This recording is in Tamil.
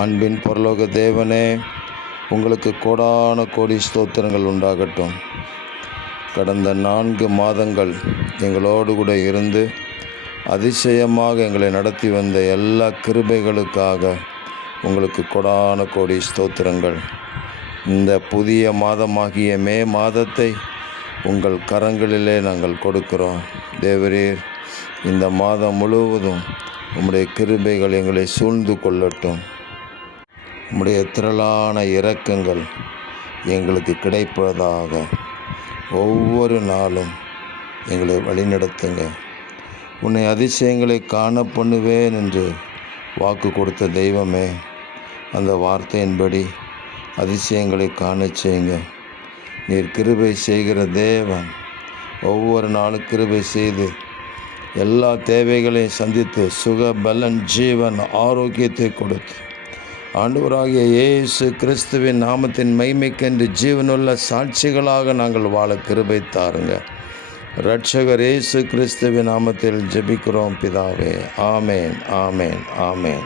அன்பின் பரலோக தேவனே, உங்களுக்கு கோடான கோடி ஸ்தோத்திரங்கள் உண்டாகட்டும். கடந்த 4 மாதங்கள் எங்களோடு கூட இருந்து அதிசயமாக எங்களை நடத்தி வந்த எல்லா கிருபைகளுக்காக உங்களுக்கு கோடான கோடி ஸ்தோத்திரங்கள். இந்த புதிய மாதமாகிய மே மாதத்தை உங்கள் கரங்களிலே நாங்கள் கொடுக்கிறோம். தேவரீர், இந்த மாதம் முழுவதும் உம்முடைய கிருபைகள் எங்களை சூழ்ந்து கொள்ளட்டும். உம்முடைய திரளான இரக்கங்கள் எங்களுக்கு கிடைப்பதாக ஒவ்வொரு நாளும் எங்களை வழிநடத்துங்க. உன்னை அதிசயங்களை காண பண்ணுவேன் என்று வாக்கு கொடுத்த தெய்வமே, அந்த வார்த்தையின்படி அதிசயங்களை காண செய்யுங்க. நீர் கிருபை செய்கிற தேவன். ஒவ்வொரு நாளும் கிருபை செய்து எல்லா தேவைகளையும் சந்தித்து சுக பலன் ஜீவன் ஆரோக்கியத்தை கொடுத்து ஆண்டவராகிய இயேசு கிறிஸ்துவின் நாமத்தின் மகிமைக்கென்று ஜீவனுள்ள சாட்சிகளாக நாங்கள் வாழ கிருபை தாருங்க. இரட்சகர் இயேசு கிறிஸ்துவின் நாமத்தில் ஜெபிக்கிறோம் பிதாவே. ஆமேன், ஆமேன், ஆமேன்.